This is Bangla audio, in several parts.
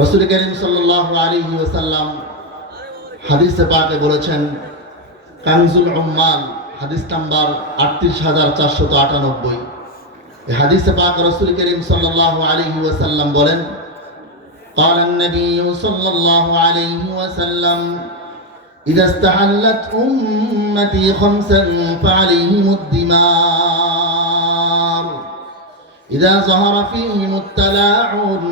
রসুল করিম সাল্লাহ আলী ওসাল্লাম হাদিসে পাকে বলেছেন কানজুল উম্মাল হাদিস নাম্বার আটত্রিশ হাজার চারশত আটানব্বই এই হাদিসে পাক রসুল করিম সাল্লাহ আলী ওসাল্লাম বলেন قال النبي صلى الله عليه وسلم إذا استحلت أمتي خمسا فعليهم الدمار إذا ظهر فيهم التلاعن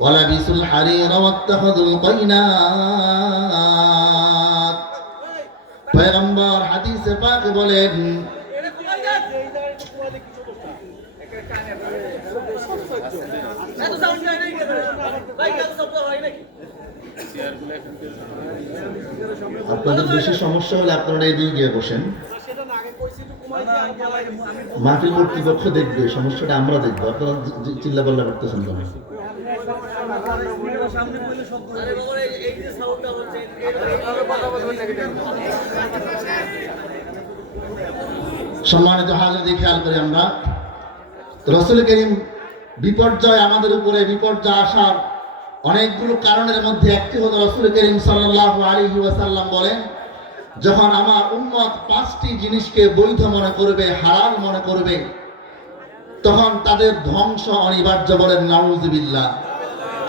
ولبسوا الحرير واتخذوا القينات পয়গম্বর হাদিসে পাক বলেন আপনাদের বেশি সমস্যা হলে আপনারা এদিকে গিয়ে বসেন মাহফিল কর্তৃপক্ষ দেখবে সমস্যাটা আমরা দেখবো আপনারা চিল্লা পাল্লা করতেছেন সম্মানিত হাজর খেয়াল করি আমরা। রসুল করিম বিপর্যয় আমাদের উপরে, বিপর্যয় আসার অনেকগুলো কারণের মধ্যে একটি হলো রসুল করিম সাল্লাহ আলী ওয়াসাল্লাম বলেন, যখন আমার উম্মত পাঁচটি জিনিসকে বৈধ মনে করবে হারাল মনে করবে, তখন তাদের ধ্বংস অনিবার্য বলেন নাউজবিল্লা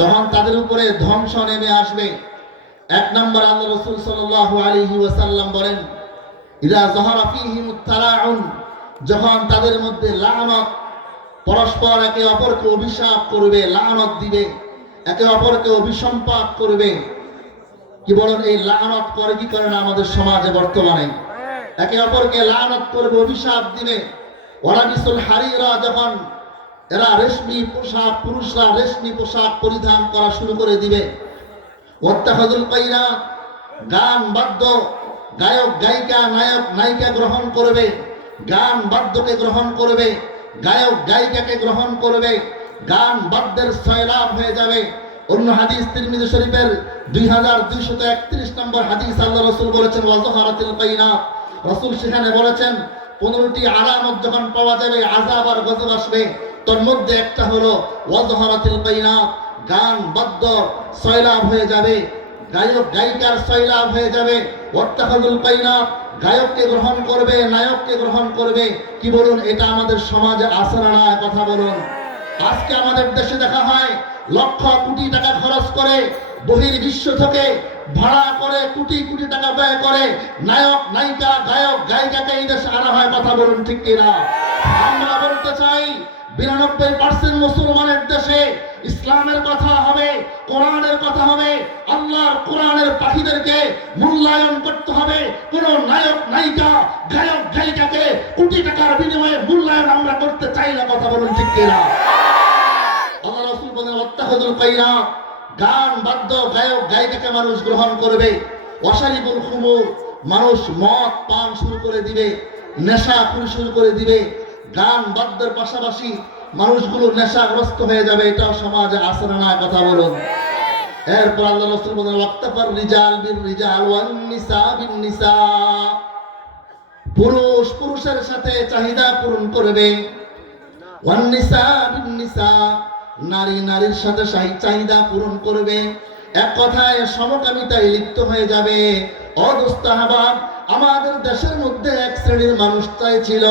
তখন তাদের উপরে ধ্বংস নেমে আসবে। এক নম্বর আল্লাহ রসুল সাল্লাহ আলী ওয়াসাল্লাম বলেন ইরা জহরা ফিহিম তারাউন যখন তাদের মধ্যে লানত, পরস্পর একে অপরকে অভিশাপ করবে, লানত দিবে, একে অপরকে অভিসম্পাত করবে। কি বলেন, এই লানত করে কি করে না আমাদের সমাজে বর্তমানে? একে অপরকে লানত করবে, অভিশাপ দিবে। ওরা বিশুল হারিরা, যখন এরা রেশমি পোশাক, পুরুষরা রেশমি পোশাক পরিধান করা শুরু করে দিবে। ওত্তাহাদুল পাইরা গান বাদ্য গায়ক, গায়িকা, নায়ক, নায়িকা গ্রহণ করবে। গান বাদ্যকে গ্রহণ করবে, গায়ক, গায়িকাকে গ্রহণ করবে। গান বাদ্যের সয়লাভ হয়ে যাবে। অন্য হাদিস তিরমিজি শরীফের দুই হাজার দুইশত একত্রিশ নম্বর হাদিস আল্লাহ রসুল বলেছেন ওয়াজহারাতিল কাইনাত রসুল সেখানে বলেছেন, পনেরোটি আলামত যখন পাওয়া যাবে আজাব আর গজব আসবে। তোর মধ্যে একটা হলো ওয়াজহারাতিল কাইনাত গান বাদ্য সয়লাভ হয়ে যাবে। গায়ক, গায়িকার সয়লাভ হয়ে যাবে। ওয়াত্তাখাদুল কাইনাত গায়ককে গ্রহণ করবে, নায়ককে গ্রহণ করবে। কি বলুন, এটা আমাদের সমাজে আসে না না কথা বলুন। আজকে আমাদের দেশে দেখা হয়, লক্ষ কোটি টাকা খরচ করে বহির বিশ্ব থেকে ভাড়া করে কোটি কোটি টাকা ব্যয় করে নায়ক, নায়িকা, গায়ক, গায়িকাকে এই দেশে আনা হয়। কথা বলুন ঠিক কিনা? আমরা বলতে চাই বিরানব্বই পার্সেন্ট মুসলমানের দেশে ইসলামের কথা হবে, কোরআনের কথা হবে, আল্লাহর কোরআনের পাখিদেরকে মূল্যায়ন করতে হবে। কোন নায়ক, নায়িকা, গায়ক, গায়িকাকে কোটি টাকার বিনিময়ে মূল্যায়ন আমরা করতে চাই না, কথা বলুন ঠিক কিনা? আল্লাহ রাসূল বলেন, ওয়াত্তাখাযুল কাইরা গান বাদ্য গায়ক, গায়িকাকে মানুষ গ্রহণ করবে। ওয়াশারিবুল খুমুর, মানুষ মদ, পান শুরু করে দিবে, নেশা শুরু করে দিবে। গান বাদ্যের পাশাপাশি মানুষগুলো নেশাগ্রস্ত হয়ে যাবে, এটাও সমাজে আসে না কথা বলুন। এরপর আল্লাহ রাসূল বলেন, ওয়াক্তাফার রিজাল রিজাল ওয়ান নিসা নিসা। পুরুষ পুরুষের সাথে চাহিদা পূরণ করবে। ওয়ান নিসা নিসা, নারী নারীর সাথে চাহিদা পূরণ করবে। এক কথায় সমকামিতায় লিপ্ত হয়ে যাবে। অদস্তাহাবাদ আমাদের দেশের মধ্যে এক শ্রেণির মানুষ চাইছিল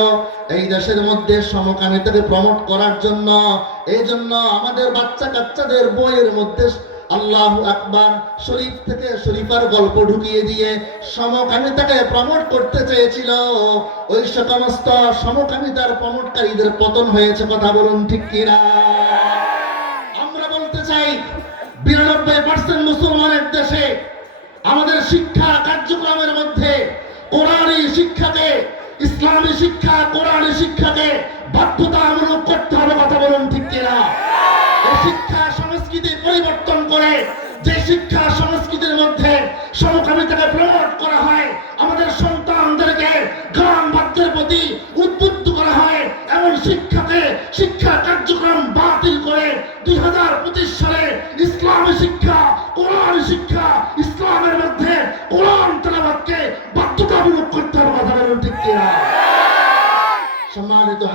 এই দেশের মধ্যে সমকামিতাকে প্রমোট করার জন্য, এই জন্য আমাদের বাচ্চা কাচ্চাদের বইয়ের মধ্যে আল্লাহ আকবার শরীফ থেকে শরীফার গল্প ঢুকিয়ে দিয়ে সমকামিতাকে প্রমোট করতে চেয়েছিল। ওই সমস্ত সমকামিতার প্রমোটকারীদের পতন হয়েছে কথা বলুন ঠিক কিনা? আমরা বলতে চাই, বিরানব্বই পার্সেন্ট মুসলমানের দেশে আমাদের শিক্ষা কার্যক্রমের মধ্যে কোরআনী শিক্ষাকে ইসলামী শিক্ষা কোরআনী শিক্ষাকে বাধ্যতামূলক করতে হবে কথা বলুন ঠিক কিনা? শিক্ষা সংস্কৃতি পরিবর্তন করে যে শিক্ষা সংস্কৃতির মধ্যে সমকামিতাকে প্রমোট করা হয়, আমাদের সন্তানদেরকে গ্রাম বাদ্যের প্রতি উদ্বুদ্ধ করা হয়, এমন শিক্ষাকে শিক্ষা কার্যক্রম বাতিল করে দুই হাজার পঁচিশ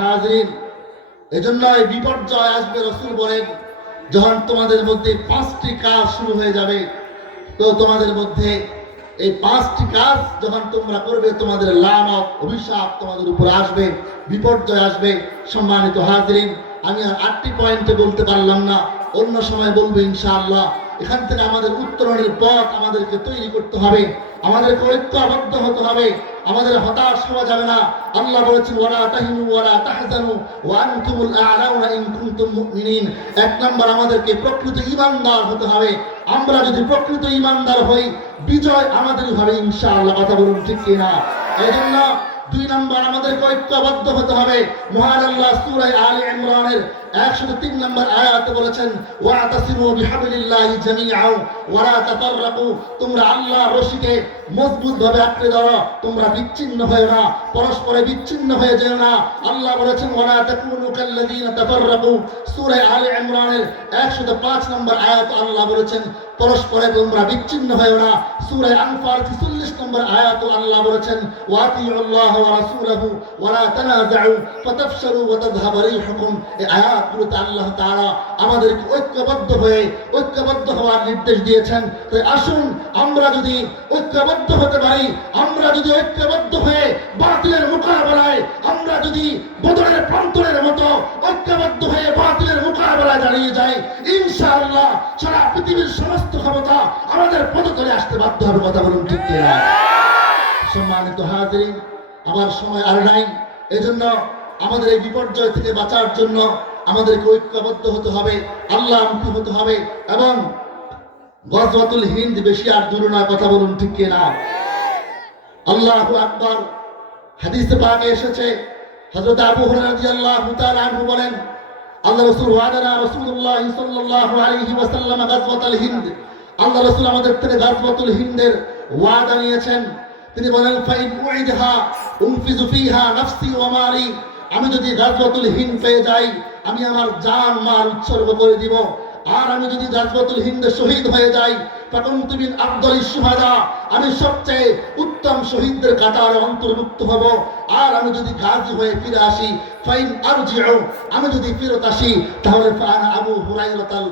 হাজরিন এজন্য এই বিপর্যয় আসবে, রসুল বলেন, যখন তোমাদের মধ্যে পাঁচটি কাজ শুরু হয়ে যাবে, তো তোমাদের মধ্যে এই পাঁচটি কাজ যখন তোমরা করবে, তোমাদের লানত অভিশাপ তোমাদের উপর আসবে, বিপর্যয় আসবে। সম্মানিত হাজরিন, আমি আর আটটি পয়েন্টে বলতে পারলাম না, অন্য সময় বলব ইনশাআল্লাহ। এখান থেকে আমাদের উত্তরণের পথ আমাদেরকে তৈরি করতে হবে। আমাদের আমাদেরকে ঐক্যবদ্ধ হতে হবে। আমাদের হতাশ হওয়া যাবে না। আল্লাহ বলেছেন, ওয়ালা তাহিনু ওয়ালা তাহজানু ওয়া আনতুমুল আ'লাউনা ইন কুনতুম মুমিনিন। এক নাম্বার, আমাদেরকে প্রকৃত ঈমানদার হতে হবে। আমরা যদি প্রকৃত ঈমানদার হই, বিজয় আমাদেরই হবে ইনশাআল্লাহ। কথা বলুন ঠিক কিনা? এই জন্য দুই নম্বর আমাদের ঐক্যবদ্ধ হতে হবে। মহান আল্লাহ সূরা আলে ইমরানের 103 নম্বর আয়াতে বলেছেন ওয়াতাসিমু বিহাবলিল্লাহি জামিআও, ওয়া লা তাফাররাকু। তোমরা আল্লাহ রশিকে মজবুত ভাবে আঁকড়ে ধরো, তোমরা বিচ্ছিন্ন হয়ে না, পরস্পরে বিচ্ছিন্ন হয়ে যেও না। আল্লাহ বলেছেন, ওয়া লা তাকুনু কাল্লাযীনা তাফাররাকু। সূরা আলে ইমরানের 105 নম্বর আয়াত আল্লাহ বলেছেন পরস্পরে তোমরা বিচ্ছিন্ন হয়েও না। সূরা আনফাল 46 নম্বর আয়াত আল্লাহ বলেছেন, ওয়াতিউল্লাহ ওয়া রাসূলহু ওয়া লা তানাযাউ ফাতাফশালু ওয়া তাযহাব রিহুকুম এই আয়াতগুলোতে আল্লাহ তাআলা আমাদেরকে ঐক্যবদ্ধ হয়ে, ঐক্যবদ্ধ হওয়ার নির্দেশ দিয়েছেন। তাই আসুন, আমরা যদি ঐক্যবদ্ধ হতে পারি, আমরা যদি ঐক্যবদ্ধ হয়ে বাতিলের মোকাবেলায়, আমরা যদি বদরের প্রান্তরের মতো ঐক্যবদ্ধ হয়ে বাতিলের মোকাবেলায় দাঁড়িয়ে যাই, ইনশাআল্লাহ সারা পৃথিবীর সমস্ত ক্ষমতা আমাদের পদতলে আসতে বাধ্য হবে, কথা বলুন ঠিক কিনা? সম্মানিত হাজিরিন, আমার সময় আর নাই। এজন্য আমাদের এই বিপর্যয় থেকে বাঁচার জন্য আমাদেরকে ঐক্যবদ্ধ হতে হবে, আল্লাহমুখী হতে হবে এবং গজওয়াতুল হিন্দ বেশি আর দূর নয়, কথা বলুন ঠিক কিনা? আল্লাহু আকবার। হাদিসে পাকে এসেছে, হযরত আবু হুরায়রা আল্লাহ বলেন আল্লাহ রসুল ওয়াদানা রসুল্লাহ সাল্লাল্লাহু আলহি ওয়াসাল্লাম গাজওয়াতুল হিন্দ। আল্লাহ রসুল আমাদের থেকে গাজওয়াতুল হিন্দের ওয়াদা নিয়েছেন। তিনি বলেন, ফাইন উইদহা উনফিজু ফিহা নাফসি ওয়া মালি। আমি যদি গাজওয়াতুল হিন্দ পেয়ে যাই, আমি আমার জান, মাল উৎসর্গ করে দিব। আর আমি যদি গাজওয়াতুল হিন্দে শহীদ হয়ে যাই তুমি আব্দুল সুহাদা, আমি সবচেয়ে উত্তম শহীদদের কাতারে অন্তর্ভুক্ত হব। আর আমি যদি গাজী হয়ে ফিরে আসি, ফাইন আরজিউ, আমি যদি আসি, তাহলে ফানা আবু হুরাইরাতাল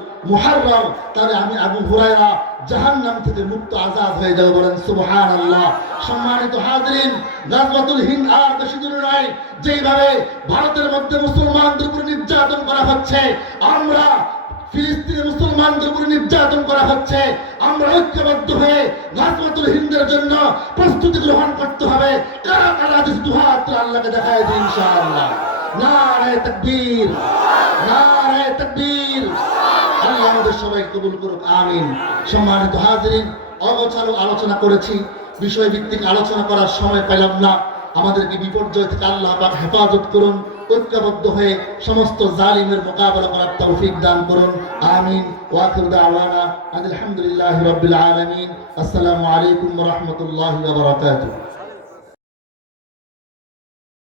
তাহলে আমি আবু হুরায়রা জাহান্নাম থেকে মুক্ত আজাদ হয়ে যাব বলেন সুবহানাল্লাহ। সম্মানিত হাজরিন গাজওয়াতুল হিন্দ আর বেশি নয়, যেইভাবে ভারতের মধ্যে মুসলমানদের উপর নির্যাতন করা হচ্ছে, আমরা ফিলিস্তিনি মুসলমানদের উপর নির্যাতন করা হচ্ছে। আমরা ঐক্যবদ্ধ হয়ে গাজওয়াতুল হিন্দের জন্য প্রস্তুতি গ্রহণ করতে হবে। কারা কারা যদি দুহাত আল্লাহকে দেখায় দিই ইনশাআল্লাহ। নারায়ে তাকবীর নারায়ে তাকবীর। আল্লাহ আমাদের সবাই কবুল করুক, আমিন। সম্মানিত হাজিরিন, অগোছালো আলোচনা করেছি। বিষয় ভিত্তিক আলোচনা করার সময় পেলাম না। আমাদেরকে বিপর্যয় থেকে আল্লাহ পাক হেফাজত করুন। ঐক্যবদ্ধ হয়ে সমস্ত জালিমের মোকাবেলা করার তৌফিক দান করুন। আমিন। ওয়াকির দাওয়ানা আলহামদুলিল্লাহি রাব্বিল আলামিন। আসসালামু আলাইকুম রহমতুল্লাহ বারাকাতুহু।